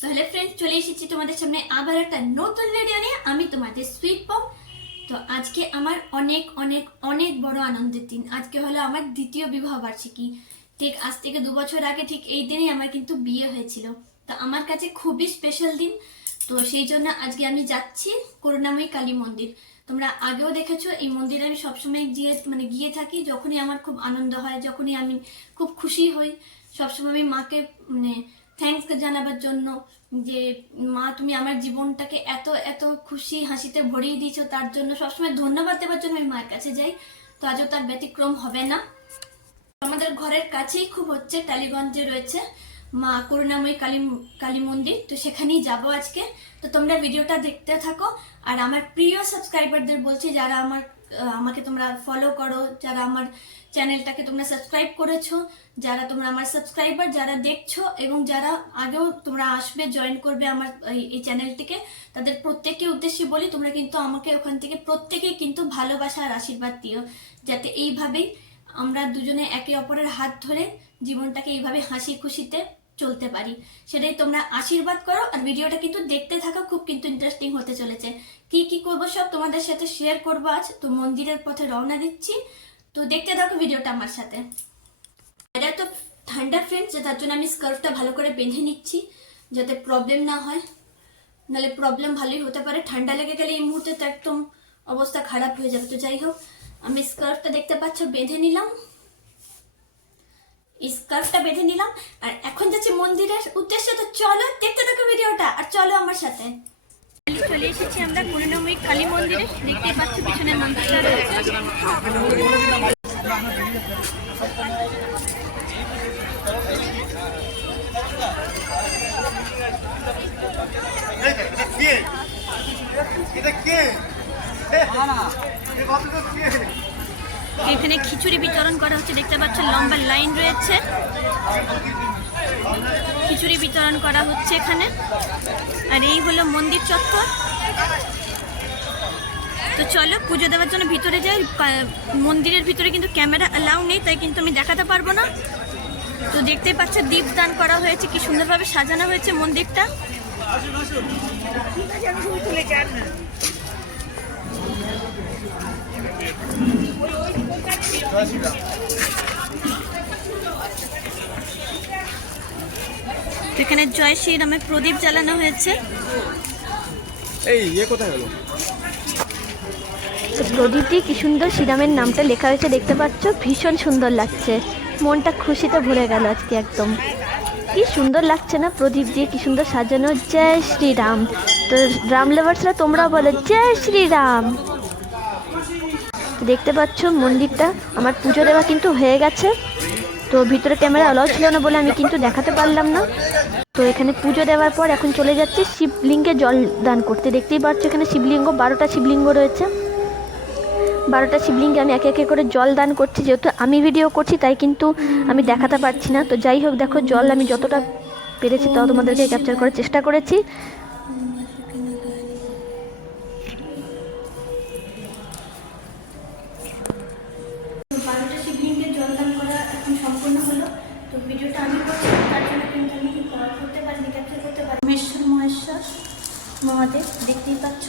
তাহলে ফ্রেন্ড চলে এসেছি তোমাদের সামনে আবার একটা নতুন ভিডিও নিয়ে। আমি তোমাদের সুইট পপ তো আজকে আমার অনেক অনেক অনেক বড় আনন্দের দিন। আজকে হলো আমার দ্বিতীয় বিবাহ বার্ষিকী ঠিক আজ থেকে দু বছর আগে ঠিক এই দিনেই আমার কিন্তু বিয়ে হয়েছিল। তো আমার কাছে খুবই স্পেশাল দিন। তো সেই জন্য আজকে আমি যাচ্ছি করুণাময়ী কালী মন্দির। তোমরা আগেও দেখেছ, এই মন্দিরে আমি সবসময় গিয়ে মানে গিয়ে থাকি যখনই আমার খুব আনন্দ হয়, যখনই আমি খুব খুশি হই। সবসময় আমি মাকে মানে থ্যাঙ্কস জানাবার জন্য যে, মা, তুমি আমার জীবনটাকে এত এত খুশি হাসিতে ভরিয়ে দিয়েছ, তার জন্য সবসময় ধন্যবাদ দেওয়ার জন্য আমি মায়ের কাছে যাই। তো আজও তার ব্যতিক্রম হবে না। আমাদের ঘরের কাছেই খুব হচ্ছে টালিগঞ্জে রয়েছে মা করুণাময়ী কালী কালী মন্দির। তো সেখানেই যাব আজকে। তো তোমরা ভিডিওটা দেখতে থাকো। আর আমার প্রিয় সাবস্ক্রাইবারদের বলছি, যারা আমার আমাকে তোমরা ফলো করো, যারা আমার চ্যানেলটাকে তোমরা সাবস্ক্রাইব করেছ, যারা তোমরা আমার সাবস্ক্রাইবার যারা দেখছ, এবং যারা আগেও তোমরা আসবে জয়েন করবে আমার এই- চ্যানেলটিকে তাদের প্রত্যেকের উদ্দেশ্যে বলি, তোমরা কিন্তু আমাকে ওখান থেকে প্রত্যেকেই কিন্তু ভালোবাসা আর আশীর্বাদ দিও, যাতে এইভাবেই আমরা দুজনে একে অপরের হাত ধরে জীবনটাকে এইভাবে হাসি খুশিতে চলতে পারি। সেটাই তোমরা আশীর্বাদ করো আর ভিডিওটা কিন্তু দেখতে থাকো, খুব কিন্তু ইন্টারেস্টিং হতে চলেছে। কি কি করব সব তোমাদের সাথে শেয়ার করব আজ। তো মন্দিরের পথে রওনা দিচ্ছি। তো দেখতে থাকো ভিডিওটা আমার সাথে। এটা তো ঠান্ডা ফ্রেন্ড যে তার জন্য আমি স্কার্ফটা ভালো করে বেঁধে নিচ্ছি, যাতে প্রবলেম না হয়। নাহলে প্রবলেম ভালোই হতে পারে। ঠান্ডা লেগে গেলে এই মুহূর্তে তো একদম অবস্থা খারাপ হয়ে যাবে। তো যাই হোক, আমি স্কার্ফটা দেখতে পাচ্ছ, বেঁধে নিলাম। স্কার্ফটা বেঁধে নিলাম। আর এখন যাচ্ছি মন্দিরের উদ্দেশ্যে। তো চলো দেখতে থাকো ভিডিওটা। আর চলো আমার সাথে। চলে এসেছি আমরা করুণাময়ী কালী মন্দিরে। দেখতে পাচ্ছ পিছনে মন্দিরটা রয়েছে। কে? এটা কে? এ বাচ্চাটা কে? এখানে খিচুড়ি বিতরণ করা হচ্ছে, দেখতে পাচ্ছ লম্বা লাইন রয়েছে। খিচুড়ি বিতরণ করা হচ্ছে এখানে। আর এই হলো মন্দির চত্বর। তো চলো, পুজো দেওয়ার জন্য ভিতরে যাই। মন্দিরের ভিতরে কিন্তু ক্যামেরা অ্যালাউ নেই, তাই কিন্তু আমি দেখাতে পারব না। তো দেখতেই পাচ্ছ দীপদান করা হয়েছে, কি সুন্দরভাবে সাজানো হয়েছে মন্দিরটা। এখানে জয় শ্রীরামের প্রদীপ জ্বালানো হয়েছে। এই ইয়ে কোথায় গেল তো প্রদীপটি কি সুন্দর শ্রীরামের নামটা লেখা হয়েছে দেখতে পাচ্ছ? ভীষণ সুন্দর লাগছে। মনটা খুশিতে ভরে গেল আজকে একদম। কি সুন্দর লাগছে না প্রদীপ দিয়ে কি সুন্দর সাজানো। জয় শ্রীরাম। তো রাম লেভার্সরা তোমরা বলো জয় শ্রীরাম। দেখতে পাচ্ছ মন্দিরটা? আমার পুজো দেওয়া কিন্তু হয়ে গেছে। তো ভিতরে ক্যামেরা অলাউ ছিল না বলে আমি কিন্তু দেখাতে পারলাম না। তো এখানে পুজো দেওয়ার পর এখন চলে যাচ্ছি শিবলিঙ্গে জল দান করতে। দেখতেই পাচ্ছ এখানে শিবলিঙ্গ, বারোটা শিবলিঙ্গ রয়েছে। বারোটা শিবলিঙ্গে আমি একে একে করে জল দান করছি। যেহেতু আমি ভিডিও করছি, তাই কিন্তু আমি দেখাতে পারছি না। তো যাই হোক, দেখো জল আমি যতটা পেরেছি তাও তোমাদেরকে ক্যাপচার করার চেষ্টা করেছি। মহাদেব, দেখতেই পাচ্ছ?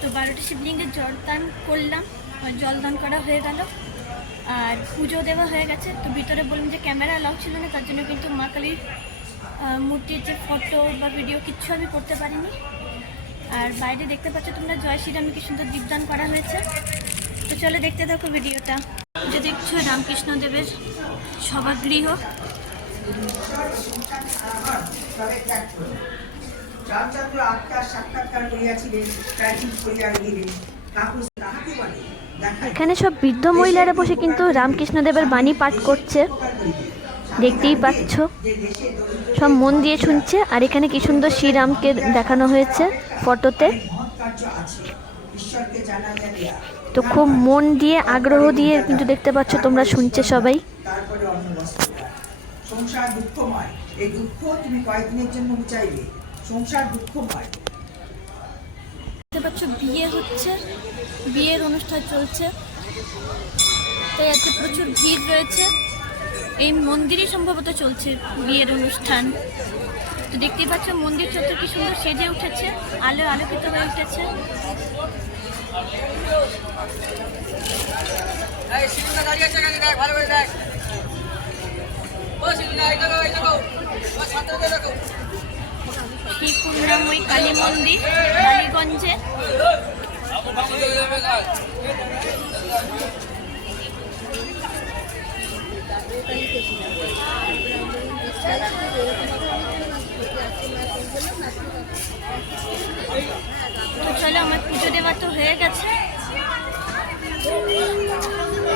তো বারোটা শিবলিঙ্গের জলদান করলাম জলদান করা হয়ে গেল, আর পুজো দেওয়া হয়ে গেছে। তো ভিতরে বললাম যে ক্যামেরা অ্যালাউ ছিল না, তার জন্য কিন্তু মা কালীর মূর্তির যে ফটো বা ভিডিও কিচ্ছু আমি করতে পারিনি। আর বাইরে দেখতে পাচ্ছ তোমরা জয় শ্রীরামে কি সুন্দর দীপদান করা হয়েছে। তো চলো দেখতে থাকো ভিডিওটা। যে দেখছ রামকৃষ্ণ দেবের সভাগৃহ। রামচন্দ্র আত্মার সাক্ষাৎকার করিয়াছিলেন প্রাচীন করিয়া গিলেন কাকুস তাহাকে বলে? এখানে সব বৃদ্ধ মহিলারা বসে কিন্তু রামকৃষ্ণদেবের বাণী পাঠ করছে। দেখতেই পাচ্ছ। সব মন দিয়ে শুনছে আর এখানে কি সুন্দর শ্রীরামকে দেখানো হয়েছে ফটোতে। তো খুব মন দিয়ে আগ্রহ দিয়ে কিন্তু দেখতে পাচ্ছ তোমরা শুনছে সবাই। তারপরে সংসার দুঃখময়। এই দুঃখ তুমি কয়েকদিনের জন্য চাইবে সংসার দুঃখময়। পাচ্ছ বিয়ে হচ্ছে। বিয়ের অনুষ্ঠান চলছে। তাই আজকে প্রচুর ভিড় রয়েছে। এই মন্দিরে সম্ভবত চলছে বিয়ের অনুষ্ঠান। তো দেখতেই পাচ্ছ মন্দির চত্বর কি সুন্দর সেজে উঠেছে আলো আলোকিত হয়ে উঠেছে। শ্রী পূর্ণাময়ী কালী মন্দির কালীগঞ্জে। তো চলো, আমার পুজো দেওয়া তো হয়ে গেছে।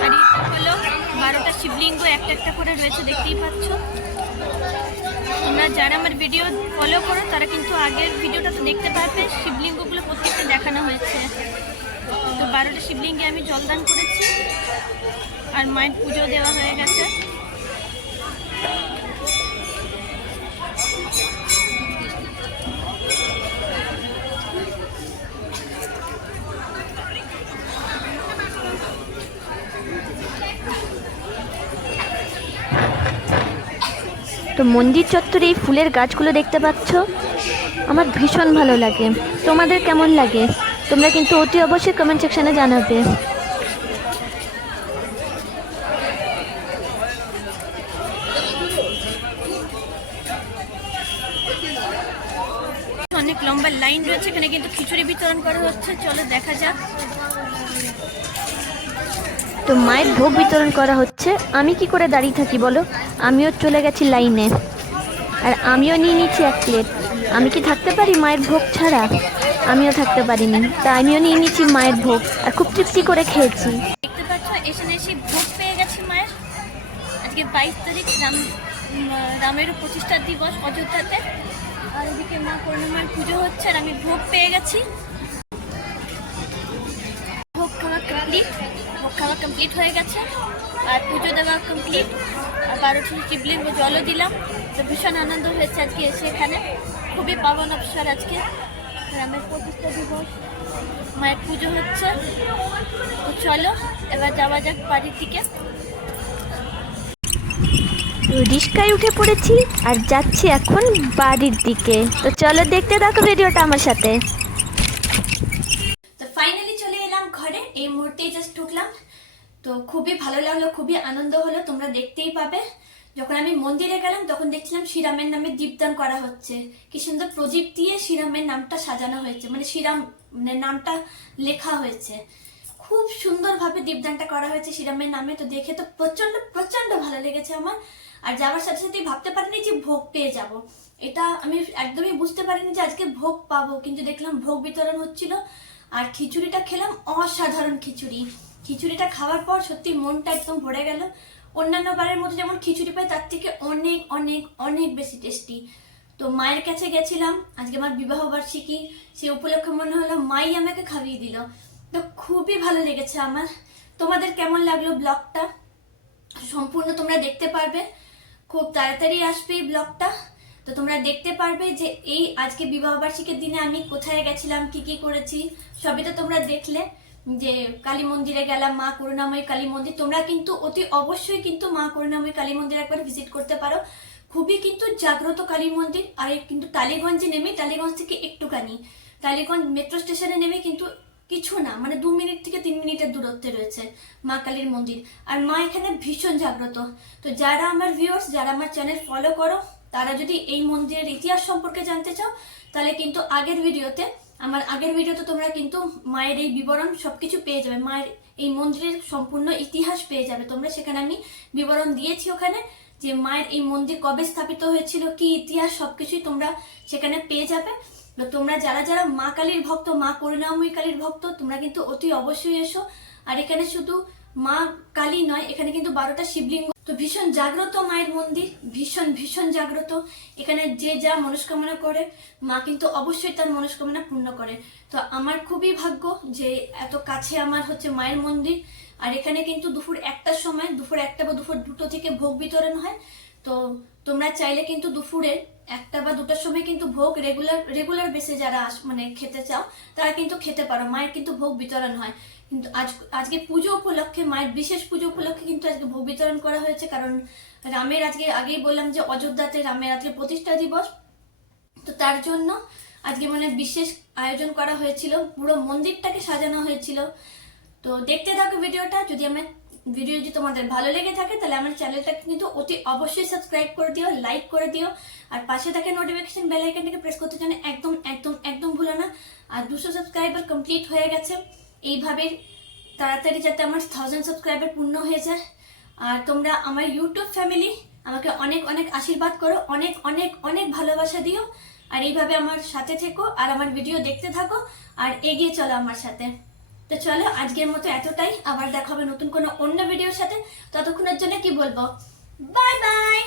আর এটা হলো বারোটা শিবলিঙ্গ, একটা একটা করে রয়েছে, দেখতেই পাচ্ছ। তোমরা যারা আমার ভিডিও ফলো করো, তারা কিন্তু আগের ভিডিওটা তো দেখতে পারবে, শিবলিঙ্গগুলো প্রত্যেকটা দেখানো হয়েছে। তো বারোটা শিবলিঙ্গে আমি জলদান করেছি, আর মায়ের পুজো দেওয়া হয়ে গেছে। তো মন্দির চত্বরে এই ফুলের গাছগুলো দেখতে পাচ্ছ? আমার ভীষণ ভালো লাগে। তোমাদের কেমন লাগে? তোমরা কিন্তু অতি অবশ্যই কমেন্ট সেকশনে জানাবে। অনেক লম্বা লাইন রয়েছে, এখানে কিন্তু খিচুড়ি বিতরণ করা হচ্ছে। চলো দেখা যাক। তো মায়ের ভোগ বিতরণ করা হচ্ছে। আমি কি করে দাঁড়িয়ে থাকি বলো? আমিও চলে গেছি লাইনে। আর আমিও নিয়ে নিচ্ছি এক প্লেট। আমি কি থাকতে পারি মায়ের ভোগ ছাড়া? আমিও থাকতে পারিনি। তা আমিও নিয়ে নিচ্ছি মায়ের ভোগ। আর খুব তৃপ্তি করে খেয়েছি। দেখতে পাচ্ছ এখানে এসে ভোগ পেয়ে গেছি মায়ের। আজকে বাইশ তারিখ, রাম রামের প্রতিষ্ঠা দিবস অযোধ্যাতে। আর এদিকে মা করুণামার পুজো হচ্ছে আর আমি ভোগ পেয়ে গেছি। কমপ্লিট ভোগ খাওয়া কমপ্লিট হয়ে গেছে, আর পুজো দেওয়া কমপ্লিট আর বারোটি শিবলিঙ্গ জলও দিলাম। তো ভীষণ আনন্দ হয়েছে আজকে এসে এখানে। খুবই পাবন অবসর আজকে। গ্রামের প্রতিষ্ঠা দিবস, মায়ের পুজো হচ্ছে। তো চলো, এবার যাওয়া যাক বাড়ির দিকে। রিস্কায় উঠে পড়েছি আর যাচ্ছি এখন বাড়ির দিকে। তো চলো দেখতে থাকো ভিডিওটা আমার সাথে তো ফাইনালি চলে এলাম ঘরে এই মুহূর্তেই জাস্ট ঢুকলাম তো খুবই ভালো লাগল, খুবই আনন্দ হলো, তোমরা দেখতেই পাবে। যখন আমি মন্দিরে গেলাম, তখন দেখছিলাম শ্রীরামের নামে দীপদান করা হচ্ছে। কি সুন্দর প্রদীপ দিয়ে শ্রীরামের নামটা সাজানো হয়েছে মানে শ্রীরাম মানে নামটা লেখা হয়েছে। খুব সুন্দরভাবে দীপদানটা করা হয়েছে শ্রীরামের নামে, তো দেখে তো প্রচণ্ড প্রচণ্ড ভালো লেগেছে আমার। আর যাওয়ার সাথে সাথে ভাবতে পারিনি যে ভোগ পেয়ে যাব। এটা আমি একদমই বুঝতে পারিনি যে আজকে ভোগ পাবো, কিন্তু দেখলাম ভোগ বিতরণ হচ্ছিল। আর খিচুড়িটা খেলাম অসাধারণ খিচুড়ি। খিচুড়িটা খাওয়ার পর সত্যি মনটা একদম ভরে গেল। অন্যান্য বারের মধ্যে যেমন খিচুড়ি পাই, তার থেকে অনেক অনেক অনেক বেশি টেস্টি তো মায়ের কাছে গেছিলাম, আজকে আমার বিবাহ বার্ষিকী, সে উপলক্ষে মনে হলো মাই আমাকে খাইয়ে দিল। তো খুবই ভালো লেগেছে আমার। তোমাদের কেমন লাগল ব্লগটা? সম্পূর্ণ তোমরা দেখতে পারবে। খুব তাড়াতাড়ি আসবে এই ব্লগটা। তো তোমরা দেখতে পারবে যে এই আজকে বিবাহ বার্ষিকীর দিনে আমি কোথায় গেছিলাম, কি কি করেছি, সবই তো তোমরা দেখলে। যে কালী মন্দিরে গেলাম, মা করুণাময়ী কালী মন্দির, তোমরা কিন্তু অতি অবশ্যই কিন্তু মা করুণাময়ী কালী মন্দির একবার ভিজিট করতে পারো। খুবই কিন্তু জাগ্রত কালী মন্দির, আর কিন্তু টালিগঞ্জে নেমে, টালিগঞ্জ থেকে একটুখানি, টালিগঞ্জ মেট্রো স্টেশনে নেমে কিন্তু কিছু না মানে দু মিনিট থেকে তিন মিনিটের দূরত্বে রয়েছে মা কালীর মন্দির। আর মা এখানে ভীষণ জাগ্রত। তো যারা আমার ভিউয়ার্স যারা আমার চ্যানেল ফলো করো, তারা যদি এই মন্দিরের ইতিহাস সম্পর্কে জানতে চাও, তাহলে কিন্তু আগের ভিডিওতে আমার আগের ভিডিওতে তোমরা কিন্তু মায়ের এই বিবরণ সবকিছু পেয়ে যাবে। মায়ের এই মন্দিরের সম্পূর্ণ ইতিহাস পেয়ে যাবে। তোমরা সেখানে আমি বিবরণ দিয়েছি ওখানে যে মায়ের এই মন্দির কবে স্থাপিত হয়েছিল, কি ইতিহাস সবকিছুই তোমরা সেখানে পেয়ে যাবে। তোমরা যারা যারা মা কালীর ভক্ত, মা করুণাময়ী কালীর ভক্ত, তোমরা কিন্তু অতি অবশ্যই এসো। আর এখানে শুধু মা কালী নয়, এখানে কিন্তু বারোটা শিবলিঙ্গ তো ভীষণ জাগ্রত মায়ের মন্দির, ভীষণ ভীষণ জাগ্রত। এখানে যে যা মনস্কামনা করে, মা কিন্তু অবশ্যই তার মনস্কামনা পূর্ণ করে। তো আমার খুবই ভাগ্য যে এত কাছে আমার হচ্ছে মায়ের মন্দির। আর এখানে কিন্তু দুপুর একটার সময়, দুপুর একটা বা দুপুর দুটো থেকে ভোগ বিতরণ হয়। তো তোমরা চাইলে কিন্তু দুপুরে একটা বা দুটার সময় কিন্তু ভোগ রেগুলার রেগুলার বেসে যারা মানে খেতে চাও, তারা কিন্তু খেতে পারো। মায়ের কিন্তু ভোগ বিতরণ হয়। কিন্তু আজ, আজকে পুজো উপলক্ষে, মায়ের বিশেষ পুজো উপলক্ষে কিন্তু আজকে ভোগ বিতরণ করা হয়েছে। কারণ রামের আজকে আগেই বললাম যে অযোধ্যাতে রামের আজকে প্রতিষ্ঠা দিবস। তো তার জন্য আজকে মানে বিশেষ আয়োজন করা হয়েছিল। পুরো মন্দিরটাকে সাজানো হয়েছিল। তো দেখতে থাকো ভিডিওটা। যদি আমার ভিডিও যদি তোমাদের ভালো লেগে থাকে, তাহলে আমার চ্যানেলটাকে কিন্তু অতি অবশ্যই সাবস্ক্রাইব করে দিও, লাইক করে দিও। আর পাশে থাকে নোটিফিকেশন বেল আইকনটাকে প্রেস করতে জানে একদম একদম একদম ভুলো না। আর দুশো সাবস্ক্রাইবার কমপ্লিট হয়ে গেছে। এইভাবে তাড়াতাড়ি যাতে আমার থাউজেন্ড সাবস্ক্রাইবার পূর্ণ হয়ে যায়। আর তোমরা আমার ইউটিউব ফ্যামিলি আমাকে অনেক অনেক আশীর্বাদ করো, অনেক অনেক অনেক ভালোবাসা দিও। আর এইভাবে আমার সাথে থেকো, আর আমার ভিডিও দেখতে থাকো, আর এগিয়ে চলো আমার সাথে। তো চলো, আজকের মতো এতটাই। আবার দেখা হবে নতুন কোনো অন্য ভিডিওর সাথে। ততক্ষণের জন্য কি বলব? Bye bye